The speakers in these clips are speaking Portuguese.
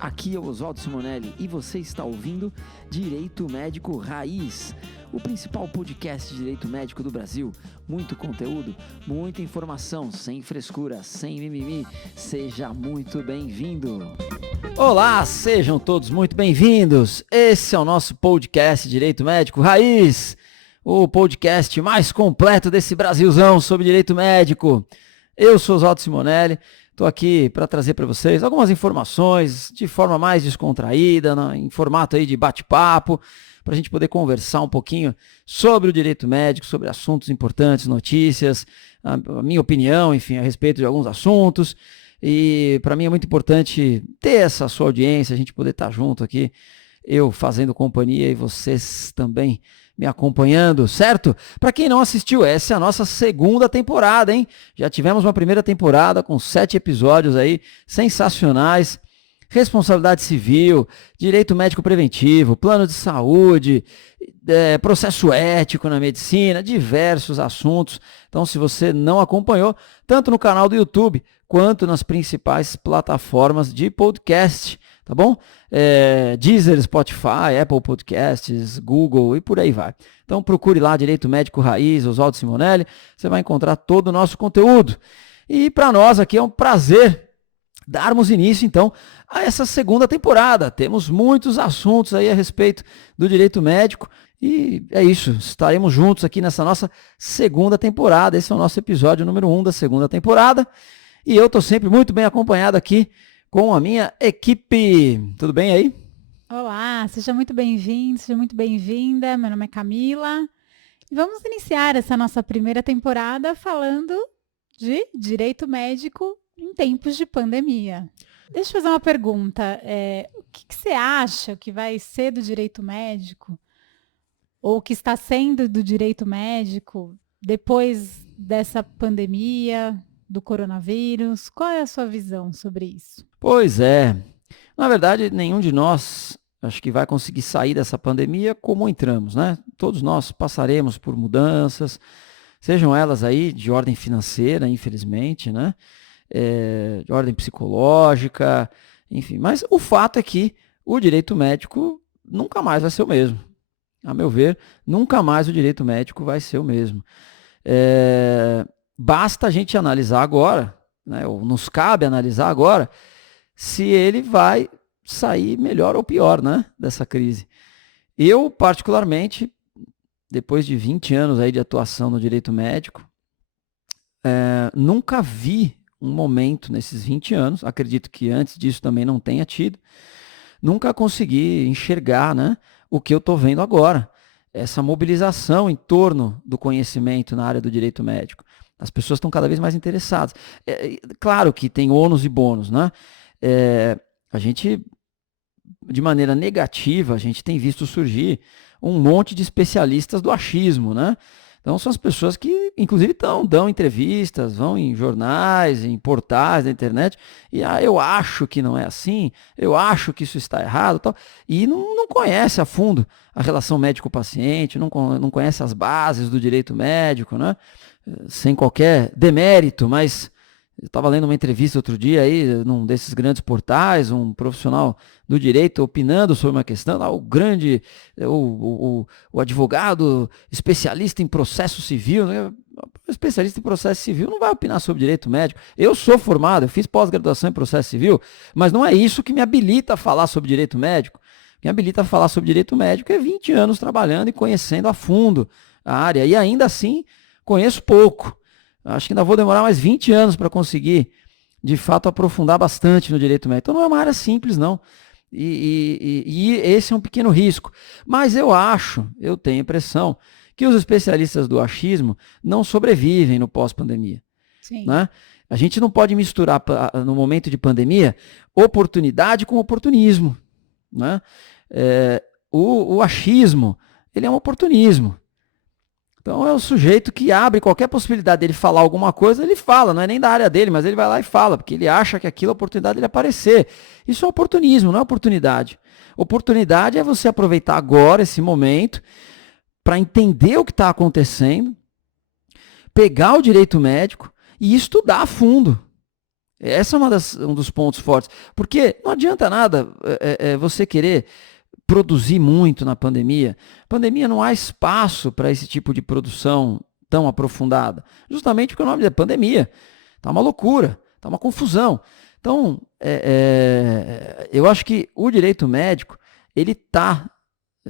Aqui é o Oswaldo Simonelli e você está ouvindo Direito Médico Raiz, o principal podcast de direito médico do Brasil. Muito conteúdo, muita informação, sem frescura, sem mimimi. Seja muito bem-vindo. Olá, sejam todos muito bem-vindos. Esse é o nosso podcast Direito Médico Raiz, o podcast mais completo desse Brasilzão sobre direito médico. Eu sou Oswaldo Simonelli. Estou aqui para trazer para vocês algumas informações de forma mais descontraída, em formato aí de bate-papo, para a gente poder conversar um pouquinho sobre o direito médico, sobre assuntos importantes, notícias, a minha opinião, enfim, a respeito de alguns assuntos. E para mim é muito importante ter essa sua audiência, a gente poder estar junto aqui, eu fazendo companhia e vocês também me acompanhando, certo? Para quem não assistiu, essa é a nossa segunda temporada, hein? Já tivemos uma primeira temporada com 7 episódios aí, sensacionais. Responsabilidade civil, direito médico preventivo, plano de saúde, processo ético na medicina, diversos assuntos. Então, se você não acompanhou, tanto no canal do YouTube, quanto nas principais plataformas de podcast, tá bom? Deezer, Spotify, Apple Podcasts, Google e por aí vai. Então procure lá Direito Médico Raiz, Oswaldo Simonelli, você vai encontrar todo o nosso conteúdo. E para nós aqui é um prazer darmos início então a essa segunda temporada. Temos muitos assuntos aí a respeito do direito médico e é isso, estaremos juntos aqui nessa nossa segunda temporada. Esse é o nosso episódio número 1 da segunda temporada e eu estou sempre muito bem acompanhado aqui com a minha equipe. Tudo bem aí? Olá, seja muito bem-vindo, seja muito bem-vinda. Meu nome é Camila. E vamos iniciar essa nossa primeira temporada falando de direito médico em tempos de pandemia. Deixa eu fazer uma pergunta. O que você acha que vai ser do direito médico ou o que está sendo do direito médico depois dessa pandemia do coronavírus? Qual é a sua visão sobre isso? Pois é. Na verdade, nenhum de nós acho que vai conseguir sair dessa pandemia como entramos, né? Todos nós passaremos por mudanças, sejam elas aí de ordem financeira, infelizmente, né? De ordem psicológica, enfim. Mas o fato é que o direito médico nunca mais vai ser o mesmo. A meu ver, nunca mais o direito médico vai ser o mesmo. Basta a gente analisar agora, né, ou nos cabe analisar agora, se ele vai sair melhor ou pior, né, dessa crise. Eu, particularmente, depois de 20 anos aí de atuação no direito médico, nunca vi um momento nesses 20 anos, acredito que antes disso também não tenha tido, nunca consegui enxergar, né, o que eu estou vendo agora, essa mobilização em torno do conhecimento na área do direito médico. As pessoas estão cada vez mais interessadas. Claro que tem ônus e bônus, né? A gente, de maneira negativa, a gente tem visto surgir um monte de especialistas do achismo, né? Então são as pessoas que, inclusive, dão entrevistas, vão em jornais, em portais da internet, e eu acho que não é assim, eu acho que isso está errado, tal, e não conhece a fundo a relação médico-paciente, não conhece as bases do direito médico, né? Sem qualquer demérito, mas eu estava lendo uma entrevista outro dia aí, num desses grandes portais, um profissional do direito opinando sobre uma questão, o advogado especialista em processo civil, né? O especialista em processo civil não vai opinar sobre direito médico. Eu sou formado, eu fiz pós-graduação em processo civil, mas não é isso que me habilita a falar sobre direito médico. O que me habilita a falar sobre direito médico é 20 anos trabalhando e conhecendo a fundo a área, e ainda assim conheço pouco. Acho que ainda vou demorar mais 20 anos para conseguir, de fato, aprofundar bastante no direito médico. Então não é uma área simples, não. E esse é um pequeno risco. Mas eu tenho a impressão que os especialistas do achismo não sobrevivem no pós-pandemia. Sim. Né? A gente não pode misturar, no momento de pandemia, oportunidade com oportunismo. Né? O achismo, ele é um oportunismo. Então é o sujeito que abre qualquer possibilidade dele falar alguma coisa, ele fala, não é nem da área dele, mas ele vai lá e fala, porque ele acha que aquilo é a oportunidade dele aparecer. Isso é oportunismo, não é oportunidade. Oportunidade é você aproveitar agora esse momento para entender o que está acontecendo, pegar o direito médico e estudar a fundo. Essa é um dos pontos fortes. Porque não adianta nada você querer produzir muito na pandemia. Pandemia não há espaço para esse tipo de produção tão aprofundada. Justamente porque o nome é pandemia. Está uma loucura, está uma confusão. Então, eu acho que o direito médico, ele está,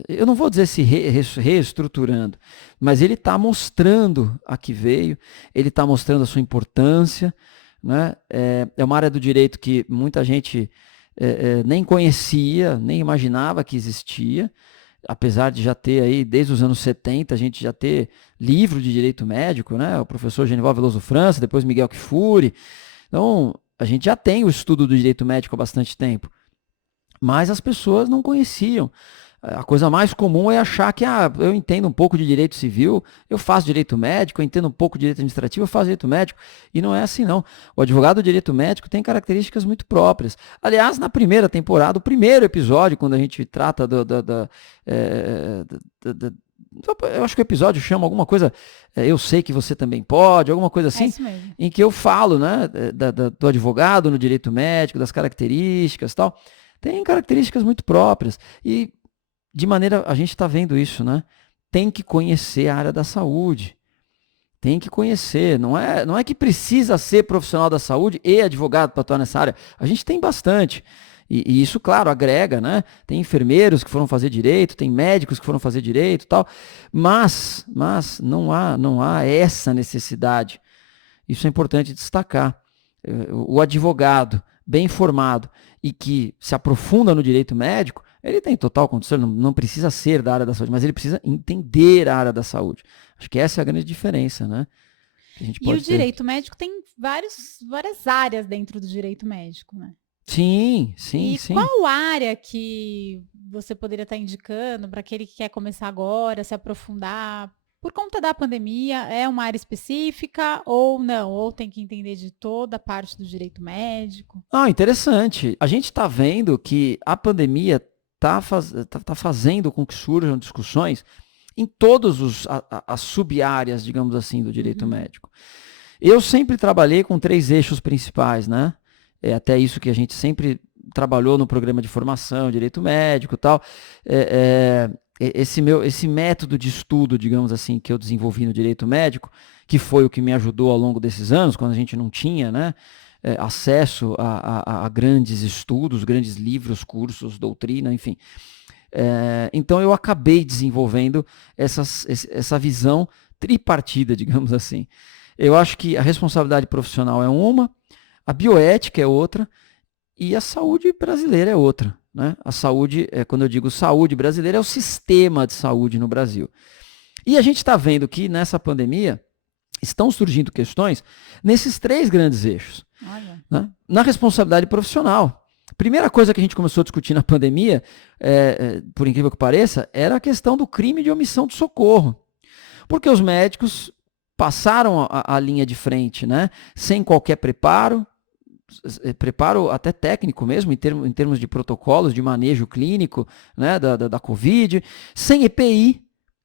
eu não vou dizer se reestruturando, mas ele está mostrando a que veio, ele está mostrando a sua importância, né? É uma área do direito que muita gente nem conhecia, nem imaginava que existia, apesar de já ter aí, desde os anos 70, a gente já ter livro de direito médico, né? O professor Genival Veloso França, depois Miguel Kfouri. Então, a gente já tem o estudo do direito médico há bastante tempo, mas as pessoas não conheciam. A coisa mais comum é achar que eu entendo um pouco de direito civil, eu faço direito médico, eu entendo um pouco de direito administrativo, eu faço direito médico. E não é assim, não. O advogado do direito médico tem características muito próprias. Aliás, na primeira temporada, o primeiro episódio, quando a gente trata eu acho que o episódio chama alguma coisa, eu sei que você também pode, alguma coisa assim, em que eu falo, né, do advogado no direito médico, das características e tal. Tem características muito próprias. E de maneira, a gente está vendo isso, né? Tem que conhecer a área da saúde. Tem que conhecer. Não é que precisa ser profissional da saúde e advogado para atuar nessa área. A gente tem bastante. E isso, claro, agrega, né? Tem enfermeiros que foram fazer direito, tem médicos que foram fazer direito e tal. Mas não há essa necessidade. Isso é importante destacar. O advogado bem formado e que se aprofunda no direito médico, ele tem total condição, não precisa ser da área da saúde, mas ele precisa entender a área da saúde. Acho que essa é a grande diferença, né? Que a gente pode o direito médico tem várias áreas dentro do direito médico, né? Sim. E qual área que você poderia estar indicando para aquele que quer começar agora, se aprofundar? Por conta da pandemia, é uma área específica ou não? Ou tem que entender de toda a parte do direito médico? Interessante. A gente está vendo que a pandemia está fazendo com que surjam discussões em todas as sub-áreas, digamos assim, do direito médico. Eu sempre trabalhei com 3 eixos principais, né? É até isso que a gente sempre trabalhou no programa de formação, direito médico e tal. Esse método de estudo, digamos assim, que eu desenvolvi no direito médico, que foi o que me ajudou ao longo desses anos, quando a gente não tinha, né, acesso a grandes estudos, grandes livros, cursos, doutrina, enfim. Então eu acabei desenvolvendo essa visão tripartida, digamos assim. Eu acho que a responsabilidade profissional é uma, a bioética é outra e a saúde brasileira é outra. Né? A saúde, quando eu digo saúde brasileira, é o sistema de saúde no Brasil. E a gente está vendo que nessa pandemia estão surgindo questões nesses 3 grandes eixos. Né? Na responsabilidade profissional. Primeira coisa que a gente começou a discutir na pandemia, por incrível que pareça, era a questão do crime de omissão de socorro. Porque os médicos passaram a linha de frente, né? Sem qualquer preparo até técnico mesmo, em termos de protocolos de manejo clínico, né, da Covid, sem EPI.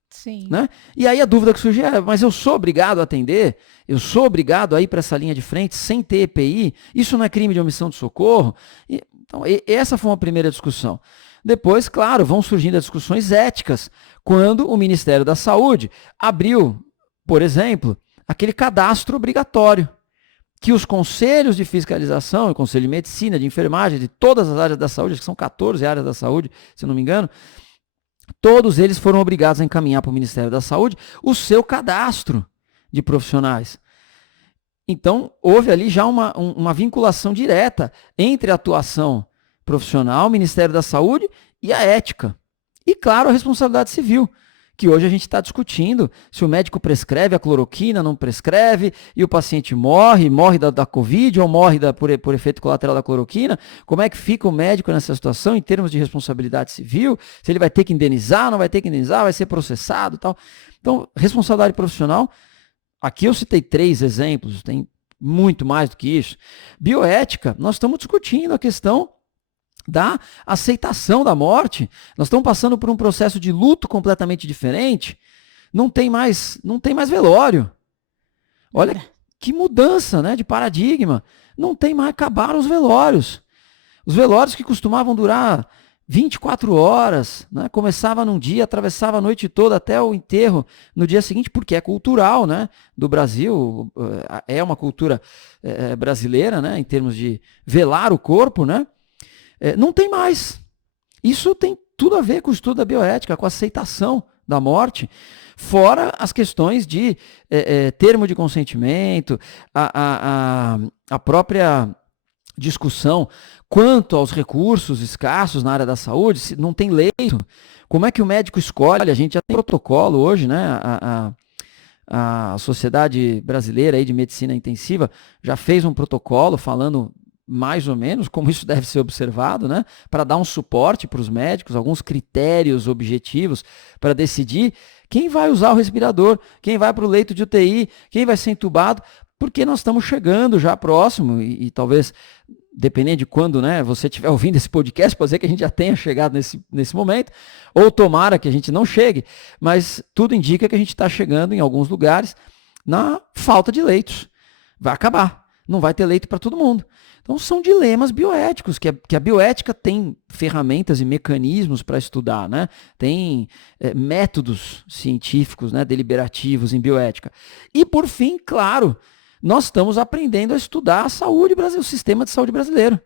Sim. Né? E aí a dúvida que surge é, mas eu sou obrigado a atender? Eu sou obrigado a ir para essa linha de frente sem ter EPI? Isso não é crime de omissão de socorro? Então, essa foi uma primeira discussão. Depois, claro, vão surgindo as discussões éticas, quando o Ministério da Saúde abriu, por exemplo, aquele cadastro obrigatório, que os conselhos de fiscalização, o conselho de medicina, de enfermagem, de todas as áreas da saúde, que são 14 áreas da saúde, se eu não me engano, todos eles foram obrigados a encaminhar para o Ministério da Saúde o seu cadastro de profissionais. Então, houve ali já uma vinculação direta entre a atuação profissional, o Ministério da Saúde e a ética. E, claro, a responsabilidade civil, que hoje a gente está discutindo se o médico prescreve a cloroquina, não prescreve, e o paciente morre da Covid ou morre por efeito colateral da cloroquina. Como é que fica o médico nessa situação em termos de responsabilidade civil? Se ele vai ter que indenizar, não vai ter que indenizar, vai ser processado e tal. Então, responsabilidade profissional, aqui eu citei 3 exemplos, tem muito mais do que isso. Bioética, nós estamos discutindo a questão da aceitação da morte. Nós estamos passando por um processo de luto completamente diferente. Não tem mais velório. Olha que mudança, né, de paradigma. Não tem mais, acabaram os velórios. Os velórios que costumavam durar 24 horas, né? Começava num dia, atravessava a noite toda até o enterro no dia seguinte, porque é cultural, né? Do Brasil, é uma cultura brasileira, né? Em termos de velar o corpo, né? Não tem mais. Isso tem tudo a ver com o estudo da bioética, com a aceitação da morte, fora as questões de termo de consentimento, a própria discussão quanto aos recursos escassos na área da saúde, se não tem leito, como é que o médico escolhe? A gente já tem protocolo hoje, né? A Sociedade Brasileira aí de Medicina Intensiva já fez um protocolo falando mais ou menos como isso deve ser observado, né? Para dar um suporte para os médicos, alguns critérios objetivos para decidir quem vai usar o respirador, quem vai para o leito de UTI, quem vai ser entubado, porque nós estamos chegando já próximo e talvez, dependendo de quando, né, você estiver ouvindo esse podcast, pode ser que a gente já tenha chegado nesse momento, ou tomara que a gente não chegue, mas tudo indica que a gente está chegando em alguns lugares na falta de leitos. Vai acabar, não vai ter leito para todo mundo. Então são dilemas bioéticos, que a bioética tem ferramentas e mecanismos para estudar, né? Tem métodos científicos, né, deliberativos em bioética. E por fim, claro, nós estamos aprendendo a estudar a saúde brasileira, o sistema de saúde brasileiro.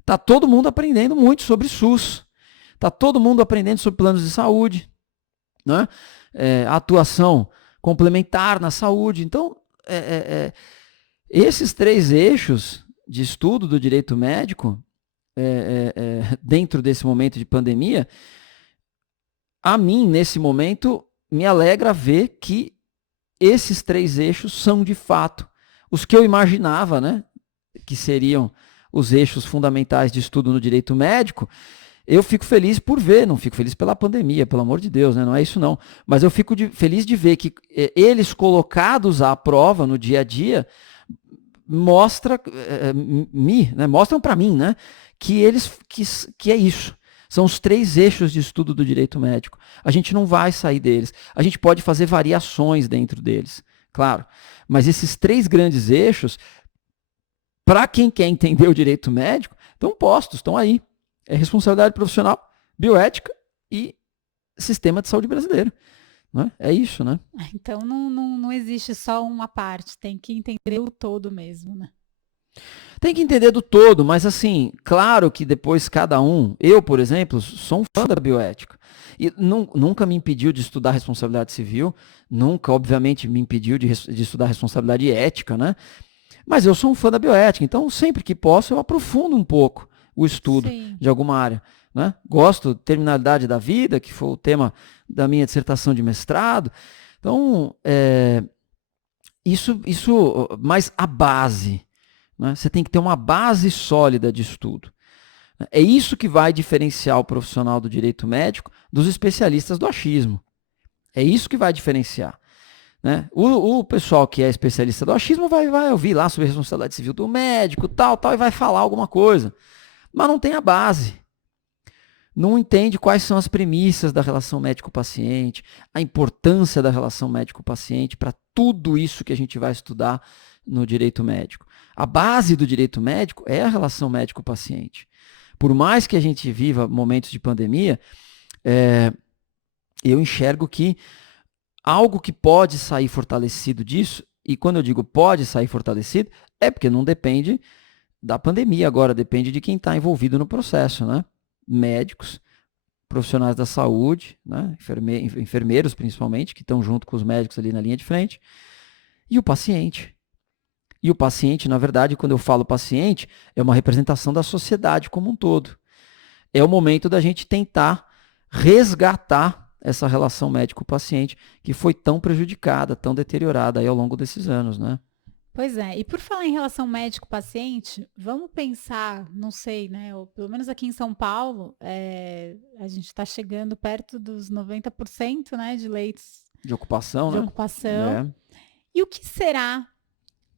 Está todo mundo aprendendo muito sobre SUS. Está todo mundo aprendendo sobre planos de saúde, né? A atuação complementar na saúde. Então, esses 3 eixos de estudo do direito médico, dentro desse momento de pandemia, a mim, nesse momento, me alegra ver que esses 3 eixos são, de fato, os que eu imaginava, né, que seriam os eixos fundamentais de estudo no direito médico. Eu fico feliz por ver, não fico feliz pela pandemia, pelo amor de Deus, né, não é isso não. Mas eu fico feliz de ver que eles colocados à prova no dia a dia mostram para mim, né, que é isso. São os 3 eixos de estudo do direito médico. A gente não vai sair deles. A gente pode fazer variações dentro deles, claro. Mas esses 3 grandes eixos, para quem quer entender o direito médico, estão postos, estão aí. É responsabilidade profissional, bioética e sistema de saúde brasileiro. Né? É isso, né? Então não existe só uma parte, tem que entender o todo mesmo, né? Tem que entender do todo, mas assim, claro que depois cada um, eu, por exemplo, sou um fã da bioética. E nunca me impediu de estudar responsabilidade civil, nunca, obviamente, me impediu de estudar responsabilidade ética, né? Mas eu sou um fã da bioética, então sempre que posso eu aprofundo um pouco o estudo de alguma área. Né? Gosto de terminalidade da vida, que foi o tema da minha dissertação de mestrado. Então, mas a base, né? Você tem que ter uma base sólida de estudo. É isso que vai diferenciar o profissional do direito médico dos especialistas do achismo. É isso que vai diferenciar. Né? O pessoal que é especialista do achismo vai ouvir lá sobre a responsabilidade civil do médico, tal, e vai falar alguma coisa. Mas não tem a base. Não entende quais são as premissas da relação médico-paciente, a importância da relação médico-paciente para tudo isso que a gente vai estudar no direito médico. A base do direito médico é a relação médico-paciente. Por mais que a gente viva momentos de pandemia, eu enxergo que algo que pode sair fortalecido disso, e quando eu digo pode sair fortalecido, é porque não depende da pandemia agora, depende de quem está envolvido no processo, né? Médicos, profissionais da saúde, né? Enfermeiros principalmente, que estão junto com os médicos ali na linha de frente, e o paciente. E o paciente, na verdade, quando eu falo paciente, é uma representação da sociedade como um todo. É o momento da gente tentar resgatar essa relação médico-paciente que foi tão prejudicada, tão deteriorada aí ao longo desses anos, né? Pois é, e por falar em relação médico-paciente, vamos pensar, não sei, né, ou pelo menos aqui em São Paulo, a gente está chegando perto dos 90%, né, de leitos de ocupação, né? E o que será,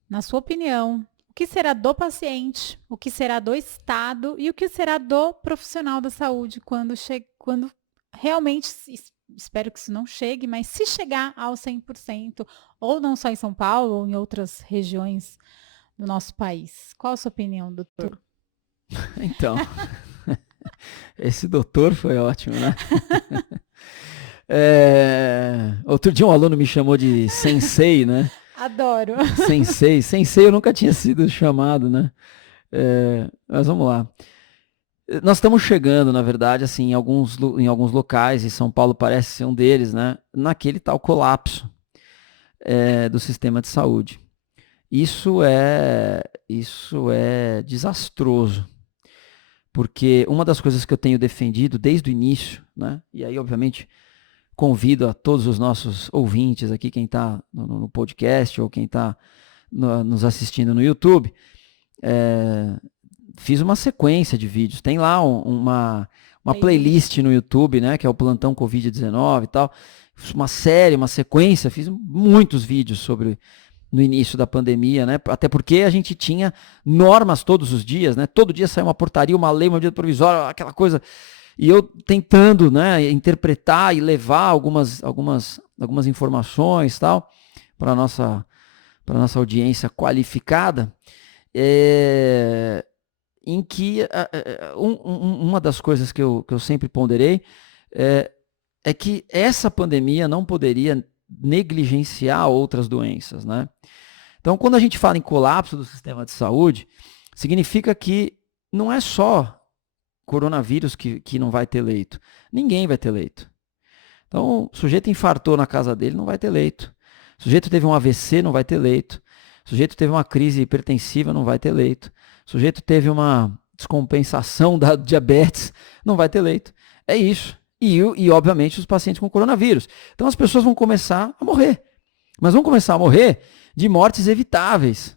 na sua opinião, o que será do paciente, o que será do Estado e o que será do profissional da saúde quando realmente, espero que isso não chegue, mas se chegar ao 100%, ou não só em São Paulo, ou em outras regiões do nosso país. Qual a sua opinião, doutor? Então, esse doutor foi ótimo, né? Outro dia um aluno me chamou de sensei, né? Adoro. Sensei eu nunca tinha sido chamado, né? Mas vamos lá. Nós estamos chegando, na verdade, assim, em alguns locais, e São Paulo parece ser um deles, né? Naquele tal colapso do sistema de saúde. Isso é desastroso, porque uma das coisas que eu tenho defendido desde o início, né? E aí, obviamente, convido a todos os nossos ouvintes aqui, quem está no podcast ou quem está nos assistindo no YouTube, fiz uma sequência de vídeos. Tem lá uma playlist no YouTube, né, que é o Plantão Covid-19 e tal. Uma série, uma sequência, fiz muitos vídeos sobre no início da pandemia, né? Até porque a gente tinha normas todos os dias, né? Todo dia saía uma portaria, uma lei, uma medida provisória, aquela coisa. E eu tentando, né, interpretar e levar algumas informações tal para a nossa audiência qualificada, em que uma das coisas que eu sempre ponderei é que essa pandemia não poderia negligenciar outras doenças, né? Então, quando a gente fala em colapso do sistema de saúde, significa que não é só coronavírus que não vai ter leito. Ninguém vai ter leito. Então, o sujeito infartou na casa dele, não vai ter leito. O sujeito teve um AVC, não vai ter leito. O sujeito teve uma crise hipertensiva, não vai ter leito. O sujeito teve uma descompensação da diabetes, não vai ter leito. É isso. E, obviamente, os pacientes com coronavírus. Então, as pessoas vão começar a morrer. Mas vão começar a morrer de mortes evitáveis.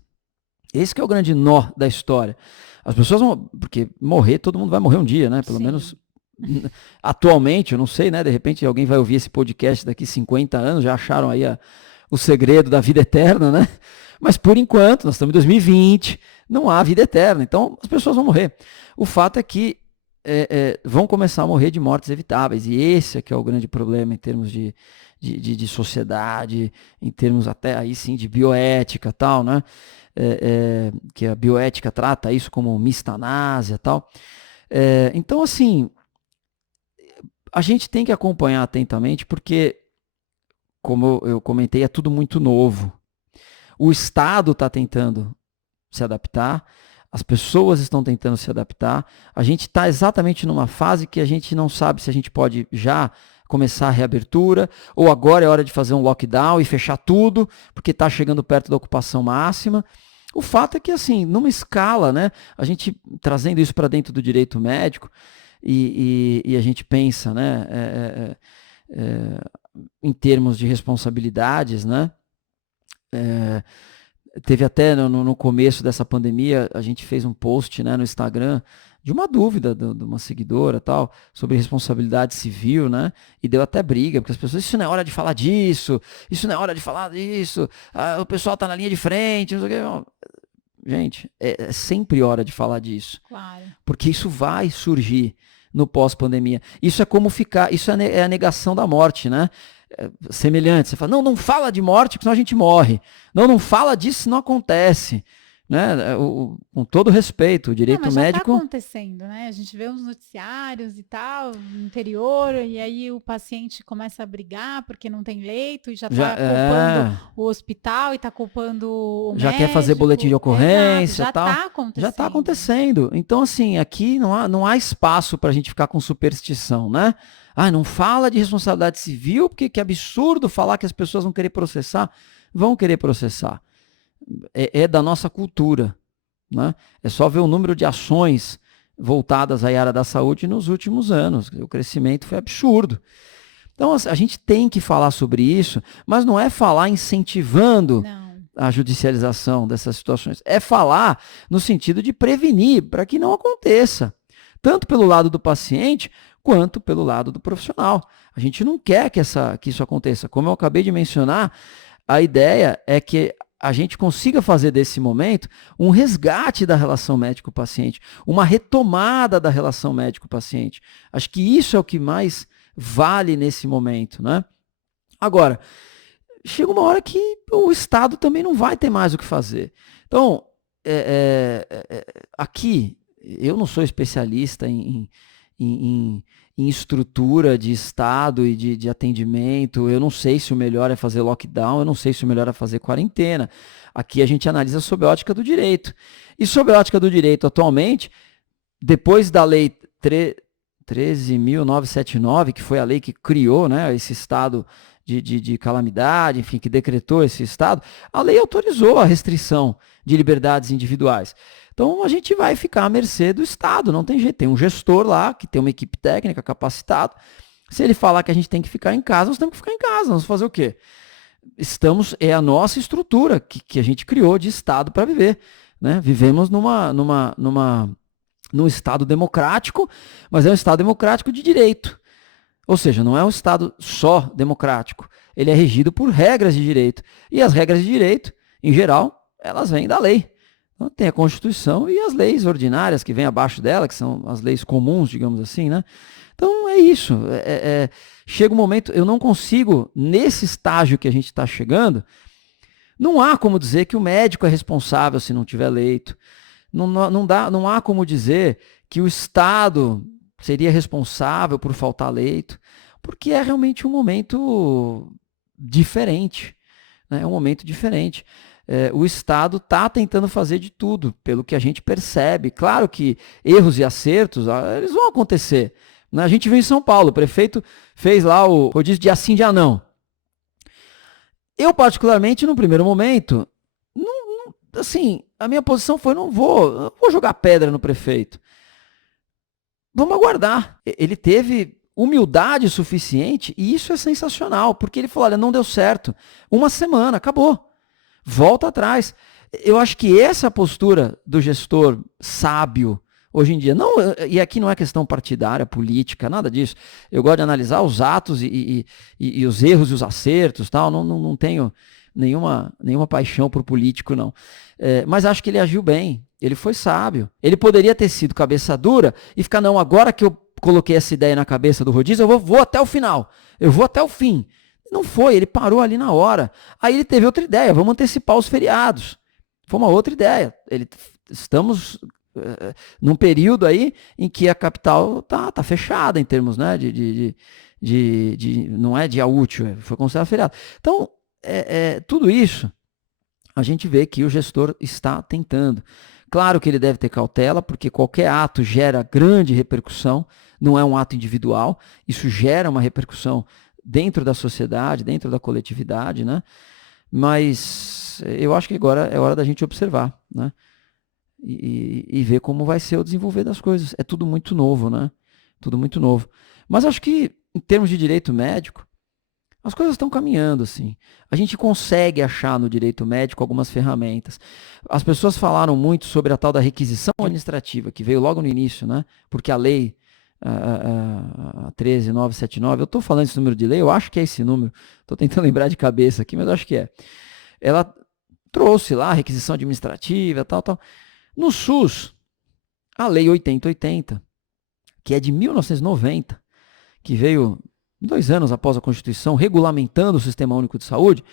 Esse que é o grande nó da história. As pessoas vão... Porque morrer, todo mundo vai morrer um dia, né? Pelo menos atualmente, eu não sei, né? De repente alguém vai ouvir esse podcast daqui 50 anos, já acharam aí o segredo da vida eterna, né? Mas por enquanto, nós estamos em 2020, não há vida eterna. Então, as pessoas vão morrer. O fato é que vão começar a morrer de mortes evitáveis. E esse é que é o grande problema em termos de sociedade, em termos até aí sim de bioética e tal, né? Que a bioética trata isso como mistanásia e tal. Então, assim, a gente tem que acompanhar atentamente porque, como eu comentei, é tudo muito novo. O Estado está tentando se adaptar, as pessoas estão tentando se adaptar. A gente está exatamente numa fase que a gente não sabe se a gente pode já começar a reabertura, ou agora é hora de fazer um lockdown e fechar tudo, porque está chegando perto da ocupação máxima. O fato é que, assim, numa escala, né, a gente trazendo isso para dentro do direito médico, e a gente pensa, né, em termos de responsabilidades, né, teve até no começo dessa pandemia, a gente fez um post, né, no Instagram de uma dúvida de uma seguidora tal, sobre responsabilidade civil, né? E deu até briga, porque as pessoas, isso não é hora de falar disso, isso não é hora de falar disso, o pessoal está na linha de frente, não sei o que. Gente, é sempre hora de falar disso. Claro. Porque isso vai surgir no pós-pandemia. Isso é como ficar, isso é a negação da morte, né? Semelhante, você fala, não fala de morte, porque senão a gente morre. Não fala disso, senão acontece. Né? Com todo respeito, o direito mas médico... já está acontecendo, né? A gente vê uns noticiários e tal, no interior, e aí o paciente começa a brigar porque não tem leito, e já está culpando o hospital, e está culpando o médico. Já quer fazer boletim de ocorrência e tal. Já está acontecendo. Então, assim, aqui não há espaço para a gente ficar com superstição, né? Não fala de responsabilidade civil, porque que absurdo falar que as pessoas vão querer processar. Vão querer processar. É da nossa cultura, né? É só ver o número de ações voltadas à área da saúde nos últimos anos. O crescimento foi absurdo. Então, a gente tem que falar sobre isso, mas não é falar incentivando a judicialização dessas situações. É falar no sentido de prevenir para que não aconteça, tanto pelo lado do paciente quanto pelo lado do profissional. A gente não quer que isso aconteça. Como eu acabei de mencionar, a ideia é que a gente consiga fazer desse momento um resgate da relação médico-paciente, uma retomada da relação médico-paciente. Acho que isso é o que mais vale nesse momento, né? Agora, chega uma hora que o Estado também não vai ter mais o que fazer. Então, aqui, eu não sou especialista em estrutura de Estado e de atendimento, eu não sei se o melhor é fazer lockdown, eu não sei se o melhor é fazer quarentena. Aqui a gente analisa sob a ótica do direito. E sob a ótica do direito, atualmente, depois da lei 13.979, que foi a lei que criou, né, esse estado de calamidade, enfim, que decretou esse estado, a lei autorizou a restrição de liberdades individuais. Então a gente vai ficar à mercê do Estado, não tem jeito. Tem um gestor lá, que tem uma equipe técnica capacitada. Se ele falar que a gente tem que ficar em casa, nós temos que ficar em casa. Vamos fazer o quê? É a nossa estrutura que a gente criou de Estado para viver. Né? Vivemos num Estado democrático, mas é um Estado democrático de direito. Ou seja, não é um Estado só democrático. Ele é regido por regras de direito. E as regras de direito, em geral, elas vêm da lei. Então, tem a Constituição e as leis ordinárias que vêm abaixo dela, que são as leis comuns, digamos assim, né? Então, é isso. Chega um momento, eu não consigo, nesse estágio que a gente está chegando, não há como dizer que o médico é responsável se não tiver leito. Não há como dizer que o Estado seria responsável por faltar leito, porque é realmente um momento diferente. Né? É um momento diferente. O Estado está tentando fazer de tudo, pelo que a gente percebe. Claro que erros e acertos, eles vão acontecer. Né? A gente viu em São Paulo, o prefeito fez lá o rodízio de assim, de não. Eu, particularmente, no primeiro momento, assim, a minha posição foi, não vou jogar pedra no prefeito. Vamos aguardar. Ele teve humildade suficiente e isso é sensacional, porque ele falou, olha, não deu certo. Uma semana, acabou. Volta atrás. Eu acho que essa postura do gestor sábio, hoje em dia, e aqui não é questão partidária, política, nada disso. Eu gosto de analisar os atos e os erros e os acertos, tal. Não tenho nenhuma paixão por político, não. Mas acho que ele agiu bem, ele foi sábio. Ele poderia ter sido cabeça dura e ficar, não, agora que eu coloquei essa ideia na cabeça do rodízio, eu vou até o final, eu vou até o fim. Não foi, ele parou ali na hora. Aí ele teve outra ideia, vamos antecipar os feriados. Foi uma outra ideia. Estamos num período aí em que a capital tá fechada em termos, né, não é dia útil, foi considerado feriado. Então, tudo isso, a gente vê que o gestor está tentando. Claro que ele deve ter cautela, porque qualquer ato gera grande repercussão, não é um ato individual, isso gera uma repercussão dentro da sociedade, dentro da coletividade, né? Mas eu acho que agora é hora da gente observar, né? E ver como vai ser o desenvolver das coisas. É tudo muito novo, né? Tudo muito novo. Mas acho que, em termos de direito médico, as coisas estão caminhando, assim. A gente consegue achar no direito médico algumas ferramentas. As pessoas falaram muito sobre a tal da requisição administrativa, que veio logo no início, né? Porque a lei a 13.979, eu estou falando esse número de lei, eu acho que é esse número, estou tentando lembrar de cabeça aqui, mas eu acho que é. Ela trouxe lá a requisição administrativa, tal. No SUS, a lei 8080, que é de 1990, que veio 2 anos após a Constituição, regulamentando o Sistema Único de Saúde,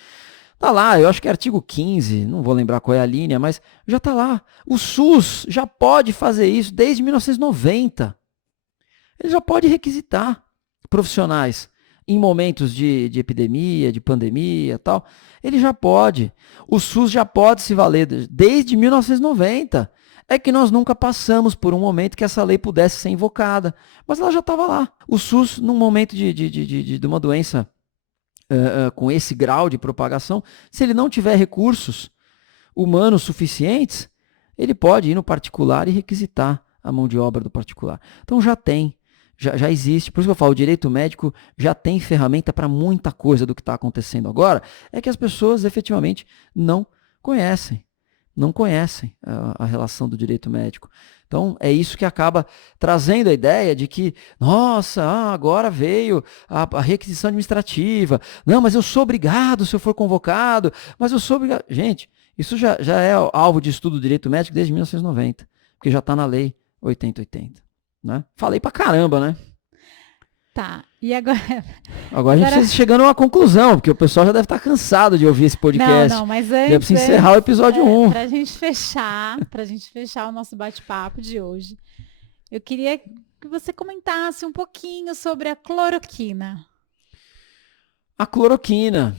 tá lá, eu acho que é artigo 15, não vou lembrar qual é a linha, mas já tá lá. O SUS já pode fazer isso desde 1990. Ele já pode requisitar profissionais em momentos de epidemia, de pandemia, tal. Ele já pode. O SUS já pode se valer desde 1990. É que nós nunca passamos por um momento que essa lei pudesse ser invocada, mas ela já estava lá. O SUS, num momento de uma doença com esse grau de propagação, se ele não tiver recursos humanos suficientes, ele pode ir no particular e requisitar a mão de obra do particular. Então já tem. Já existe, por isso que eu falo, o direito médico já tem ferramenta para muita coisa do que está acontecendo agora, é que as pessoas efetivamente não conhecem a relação do direito médico. Então, é isso que acaba trazendo a ideia de que, nossa, agora veio a requisição administrativa, não, mas eu sou obrigado se eu for convocado, mas eu sou obrigado. Gente, isso já é alvo de estudo do direito médico desde 1990, porque já está na lei 8080. Né? Falei pra caramba, né? Tá, e agora... Agora a gente precisa chegando a uma conclusão, porque o pessoal já deve estar cansado de ouvir esse podcast. Não, mas antes... Já precisa encerrar o episódio 1. Pra gente fechar o nosso bate-papo de hoje, eu queria que você comentasse um pouquinho sobre a cloroquina. A cloroquina,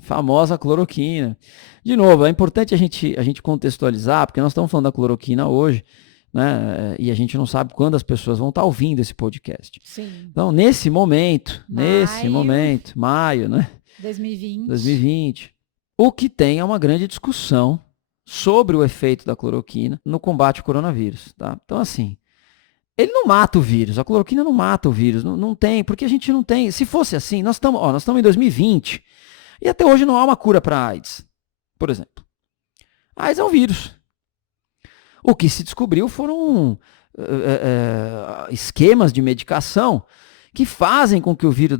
famosa cloroquina. De novo, é importante a gente contextualizar, porque nós estamos falando da cloroquina hoje, né? E a gente não sabe quando as pessoas vão estar ouvindo esse podcast. Sim. Então, nesse momento, maio, né? 2020, o que tem é uma grande discussão sobre o efeito da cloroquina no combate ao coronavírus, tá? Então, assim, ele não mata o vírus, a cloroquina não mata o vírus, não tem, porque a gente não tem. Se fosse assim, nós estamos em 2020 e até hoje não há uma cura para a AIDS, por exemplo. A AIDS é um vírus. O que se descobriu foram esquemas de medicação que fazem com que o vírus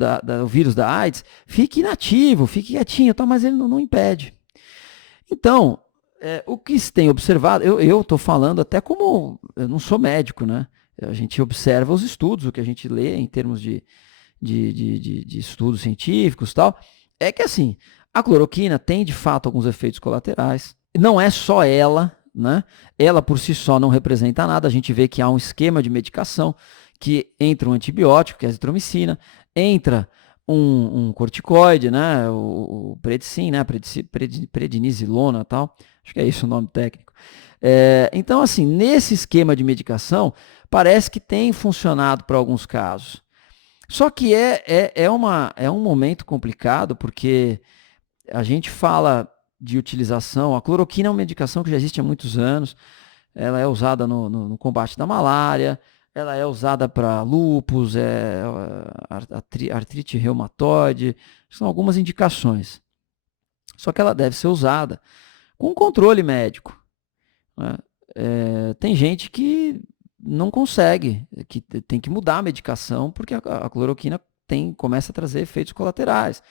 da AIDS fique inativo, fique quietinho, mas ele não impede. Então, o que se tem observado, eu estou falando até como, eu não sou médico, né? A gente observa os estudos, o que a gente lê em termos de estudos científicos e tal, é que assim, a cloroquina tem de fato alguns efeitos colaterais. Não é só ela, né? Ela por si só não representa nada. A gente vê que há um esquema de medicação que entra um antibiótico, que é a azitromicina, entra um corticoide, né? O prednicin, né? Prednisolona e tal. Acho que é isso o nome técnico. Então, assim, nesse esquema de medicação, parece que tem funcionado para alguns casos. Só que é um momento complicado, porque a gente fala de utilização. A cloroquina é uma medicação que já existe há muitos anos. Ela é usada no combate da malária, ela é usada para lúpus, artrite reumatoide, são algumas indicações. Só que ela deve ser usada com controle médico, né? Tem gente que não consegue, que tem que mudar a medicação, porque a cloroquina começa a trazer efeitos colaterais.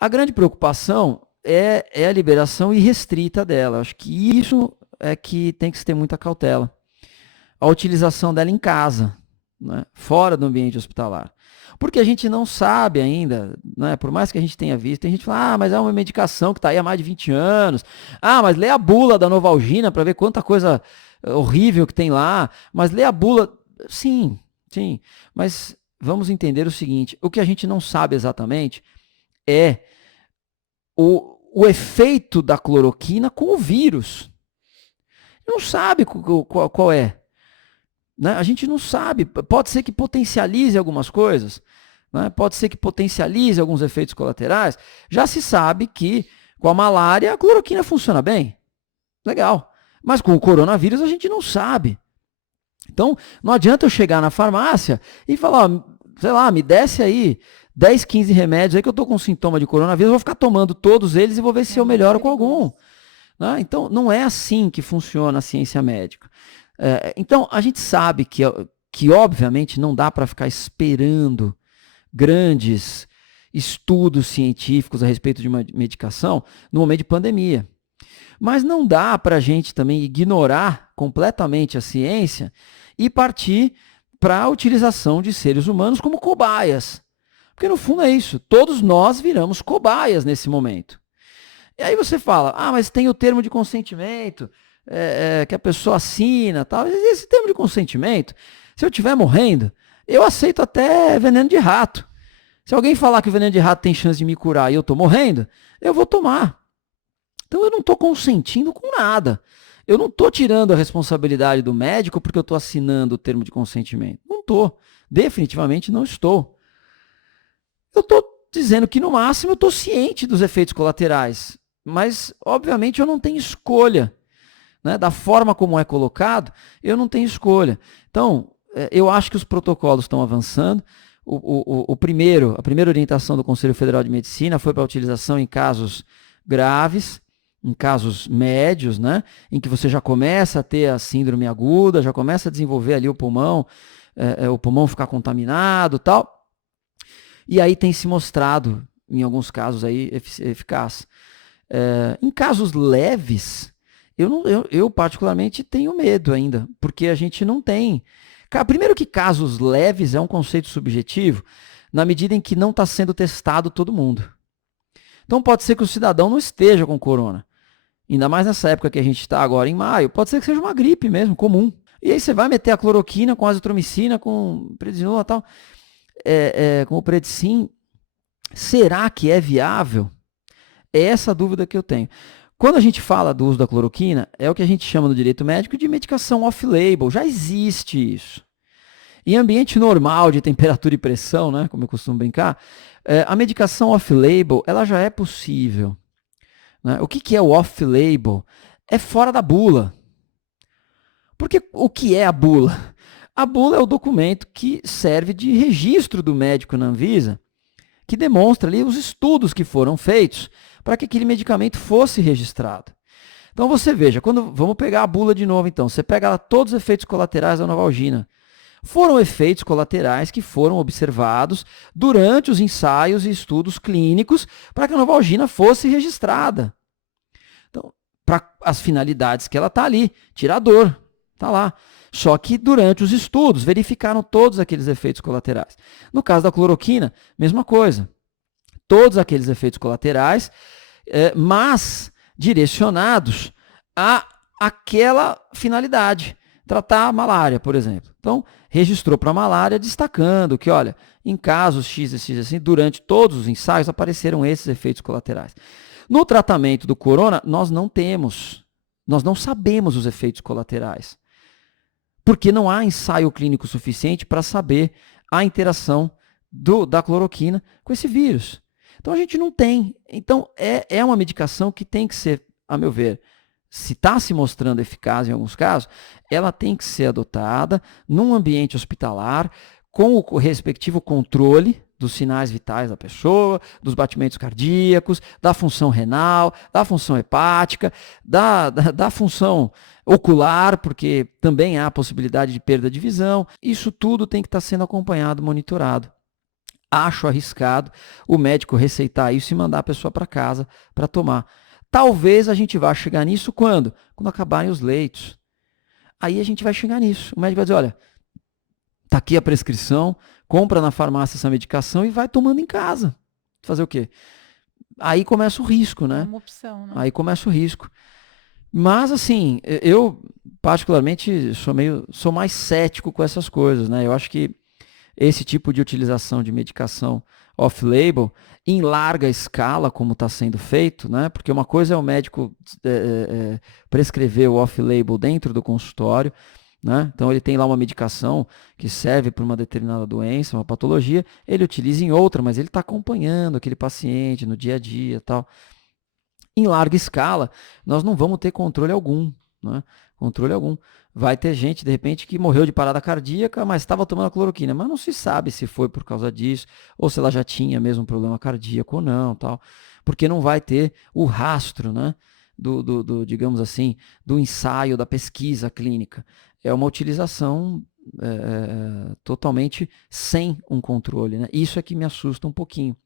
A grande preocupação é a liberação irrestrita dela. Acho que isso é que tem que se ter muita cautela. A utilização dela em casa, né? Fora do ambiente hospitalar. Porque a gente não sabe ainda, né? Por mais que a gente tenha visto, tem gente que fala, mas é uma medicação que está aí há mais de 20 anos. Mas lê a bula da Novalgina para ver quanta coisa horrível que tem lá. Mas lê a bula... Sim. Mas vamos entender o seguinte, o que a gente não sabe exatamente é o efeito da cloroquina com o vírus. Não sabe qual é. Né? A gente não sabe. Pode ser que potencialize algumas coisas, né? Pode ser que potencialize alguns efeitos colaterais. Já se sabe que com a malária a cloroquina funciona bem. Legal. Mas com o coronavírus a gente não sabe. Então, não adianta eu chegar na farmácia e falar, sei lá, me desce aí 10, 15 remédios aí que eu estou com sintoma de coronavírus, eu vou ficar tomando todos eles e vou ver se eu melhoro com algum. Né? Então, não é assim que funciona a ciência médica. Então, a gente sabe que obviamente, não dá para ficar esperando grandes estudos científicos a respeito de uma medicação no momento de pandemia. Mas não dá para a gente também ignorar completamente a ciência e partir para a utilização de seres humanos como cobaias. Porque no fundo é isso, todos nós viramos cobaias nesse momento. E aí você fala, mas tem o termo de consentimento, que a pessoa assina, tal. Esse termo de consentimento, se eu estiver morrendo, eu aceito até veneno de rato. Se alguém falar que o veneno de rato tem chance de me curar e eu estou morrendo, eu vou tomar. Então eu não estou consentindo com nada. Eu não estou tirando a responsabilidade do médico porque eu estou assinando o termo de consentimento. Não estou. Definitivamente não estou. Eu estou dizendo que no máximo eu estou ciente dos efeitos colaterais. Mas, obviamente, eu não tenho escolha. Né? Da forma como é colocado, eu não tenho escolha. Então, eu acho que os protocolos estão avançando. A primeira orientação do Conselho Federal de Medicina foi para a utilização em casos graves, em casos médios, né? Em que você já começa a ter a síndrome aguda, já começa a desenvolver ali o pulmão ficar contaminado e tal. E aí tem se mostrado, em alguns casos, aí, eficaz. Em casos leves, eu particularmente tenho medo ainda, porque a gente não tem Primeiro que casos leves é um conceito subjetivo, na medida em que não está sendo testado todo mundo. Então pode ser que o cidadão não esteja com corona. Ainda mais nessa época que a gente está agora, em maio, pode ser que seja uma gripe mesmo, comum. E aí você vai meter a cloroquina com azitromicina, com prednisona e tal, com o Predsim. Será que é viável? É essa a dúvida que eu tenho. Quando a gente fala do uso da cloroquina, é o que a gente chama no direito médico de medicação off-label. Já existe isso. Em ambiente normal de temperatura e pressão, né, como eu costumo brincar, a medicação off-label ela já é possível. Né? O que é o off-label? É fora da bula. Porque o que é a bula? A bula é o documento que serve de registro do médico na Anvisa, que demonstra ali os estudos que foram feitos para que aquele medicamento fosse registrado. Então você veja, vamos pegar a bula de novo então, você pega lá todos os efeitos colaterais da Novalgina. Foram efeitos colaterais que foram observados durante os ensaios e estudos clínicos para que a Novalgina fosse registrada. Então, para as finalidades que ela está ali, tirar a dor, está lá. Só que durante os estudos verificaram todos aqueles efeitos colaterais. No caso da cloroquina, mesma coisa. Todos aqueles efeitos colaterais, mas direcionados a aquela finalidade. Tratar a malária, por exemplo. Então, registrou para a malária destacando que, olha, em casos X e X assim, durante todos os ensaios apareceram esses efeitos colaterais. No tratamento do corona, nós não sabemos os efeitos colaterais. Porque não há ensaio clínico suficiente para saber a interação da cloroquina com esse vírus. Então a gente não tem. Então é uma medicação que tem que ser, a meu ver, se está se mostrando eficaz em alguns casos, ela tem que ser adotada num ambiente hospitalar, com o respectivo controle dos sinais vitais da pessoa, dos batimentos cardíacos, da função renal, da função hepática, da função ocular, porque também há a possibilidade de perda de visão. Isso tudo tem que estar sendo acompanhado, monitorado. Acho arriscado o médico receitar isso e mandar a pessoa para casa para tomar. Talvez a gente vá chegar nisso quando? Quando acabarem os leitos. Aí a gente vai chegar nisso. O médico vai dizer, olha, está aqui a prescrição, compra na farmácia essa medicação e vai tomando em casa. Fazer o quê? Aí começa o risco, né? É uma opção, né? Aí começa o risco. Mas, assim, eu particularmente sou mais cético com essas coisas, né? Eu acho que esse tipo de utilização de medicação off-label, em larga escala, como está sendo feito, né? Porque uma coisa é o médico prescrever o off-label dentro do consultório, né? Então ele tem lá uma medicação que serve para uma determinada doença, uma patologia, ele utiliza em outra, mas ele está acompanhando aquele paciente no dia a dia e tal. Em larga escala, nós não vamos ter controle algum, né? Controle algum. Vai ter gente, de repente, que morreu de parada cardíaca, mas estava tomando cloroquina, mas não se sabe se foi por causa disso, ou se ela já tinha mesmo um problema cardíaco ou não, tal, porque não vai ter o rastro, né, digamos assim, do ensaio, da pesquisa clínica. É uma utilização totalmente sem um controle, né? Isso é que me assusta um pouquinho.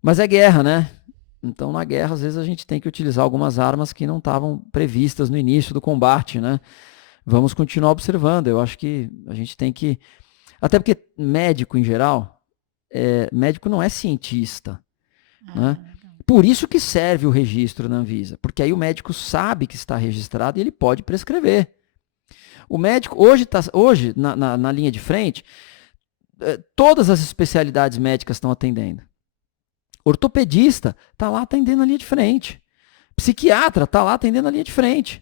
Mas é guerra, né? Então, na guerra, às vezes, a gente tem que utilizar algumas armas que não estavam previstas no início do combate, né? Vamos continuar observando. Eu acho que a gente tem que... Até porque médico, em geral, médico não é cientista, né? Por isso que serve o registro na Anvisa, porque aí o médico sabe que está registrado e ele pode prescrever. O médico, hoje na linha de frente, todas as especialidades médicas estão atendendo. Ortopedista está lá atendendo a linha de frente. Psiquiatra está lá atendendo a linha de frente.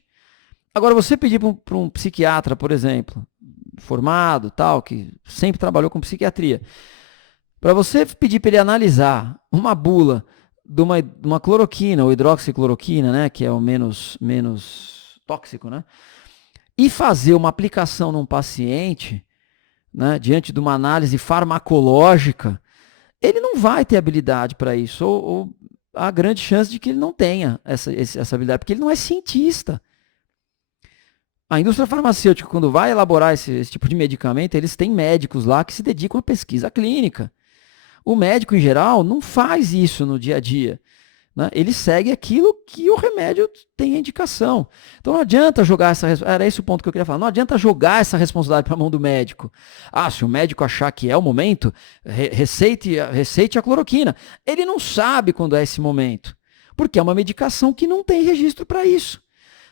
Agora, você pedir para um psiquiatra, por exemplo, formado, tal, que sempre trabalhou com psiquiatria, para você pedir para ele analisar uma bula de uma cloroquina ou hidroxicloroquina, né, que é o menos tóxico, né, e fazer uma aplicação num paciente, né, diante de uma análise farmacológica, ele não vai ter habilidade para isso, ou há grande chance de que ele não tenha essa habilidade, porque ele não é cientista. A indústria farmacêutica, quando vai elaborar esse tipo de medicamento, eles têm médicos lá que se dedicam à pesquisa clínica. O médico, em geral, não faz isso no dia a dia. né? Ele segue aquilo que o remédio tem a indicação. Então não adianta jogar era esse o ponto que eu queria falar, não adianta jogar essa responsabilidade para a mão do médico. Se o médico achar que é o momento, receite a cloroquina. Ele não sabe quando é esse momento, porque é uma medicação que não tem registro para isso.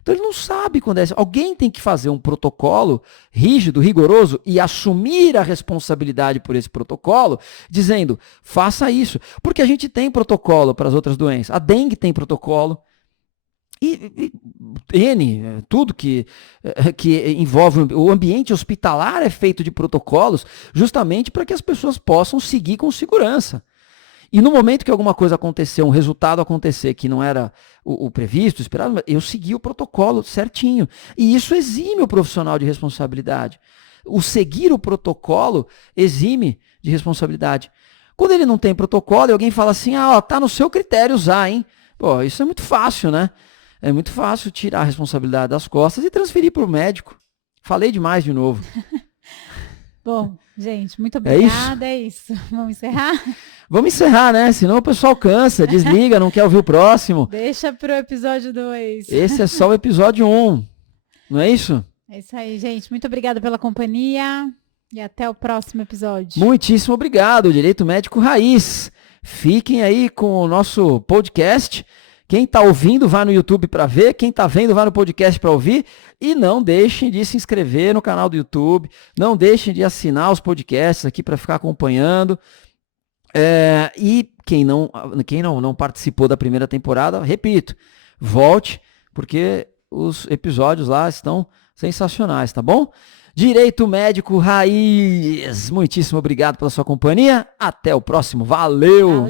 Então ele não sabe quando é. Alguém tem que fazer um protocolo rígido, rigoroso e assumir a responsabilidade por esse protocolo, dizendo, faça isso. Porque a gente tem protocolo para as outras doenças. A dengue tem protocolo. Tudo que envolve o ambiente hospitalar é feito de protocolos justamente para que as pessoas possam seguir com segurança. E no momento que alguma coisa acontecer, um resultado acontecer que não era o previsto, o esperado, eu segui o protocolo certinho. E isso exime o profissional de responsabilidade. O seguir o protocolo exime de responsabilidade. Quando ele não tem protocolo e alguém fala assim, tá no seu critério usar, hein? Pô, isso é muito fácil, né? É muito fácil tirar a responsabilidade das costas e transferir para o médico. Falei demais de novo. Bom, gente, muito obrigada. É isso. Vamos encerrar? Vamos encerrar, né? Senão o pessoal cansa, desliga, não quer ouvir o próximo. Deixa pro episódio 2. Esse é só o episódio 1. Não é isso? É isso aí, gente. Muito obrigada pela companhia e até o próximo episódio. Muitíssimo obrigado, Direito Médico Raiz. Fiquem aí com o nosso podcast. Quem está ouvindo, vá no YouTube para ver. Quem está vendo, vá no podcast para ouvir. E não deixem de se inscrever no canal do YouTube. Não deixem de assinar os podcasts aqui para ficar acompanhando. E quem não participou da primeira temporada, repito, volte, porque os episódios lá estão sensacionais, tá bom? Direito Médico Raiz. Muitíssimo obrigado pela sua companhia. Até o próximo. Valeu.